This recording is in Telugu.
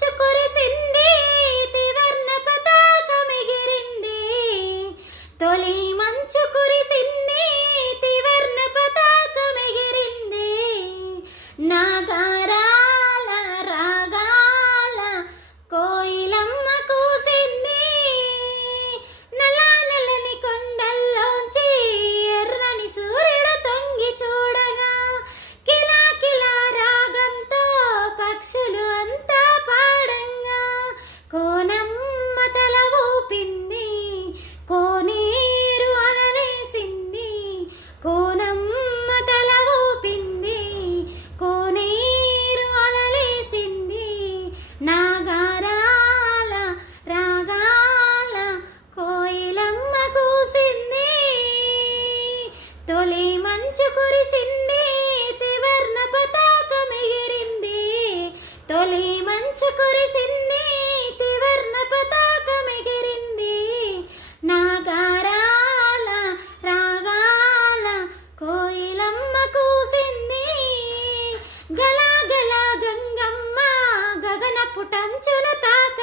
మంచు కురిసింది, త్రివర్ణ పతాకమెగిరింది. తొలి మంచు కురిసింది, త్రివర్ణ పతాకమెగిరింది. నాగారాల రాగాల కోయిలమ్మ కూసింది. నల్లని కొండల్లోంచి ఎర్రని సూర్యుడు తొంగి చూడగా, కిలా కిలా రాగంతో పక్షులు అంతా పాడంగా, కోనమ్మ తల ఊపింది, కోనేరు అలలేసింది. కోనమ్మ తల ఊపింది, కోనేరు అలలేసింది. నాగారాల రాగాల కోయిలమ్మ కూసింది. తొలి మంచు కురిసింది, త్రివర్ణ పతాకమెగిరింది. తొలి మంచు కురిసింది, త్రివర్ణ పతాకమెగిరింది. నాగారాల రాగాల కోయిలమ్మ కూసింది. గలా గలా గంగమ్మ గగనపు టంచును తాక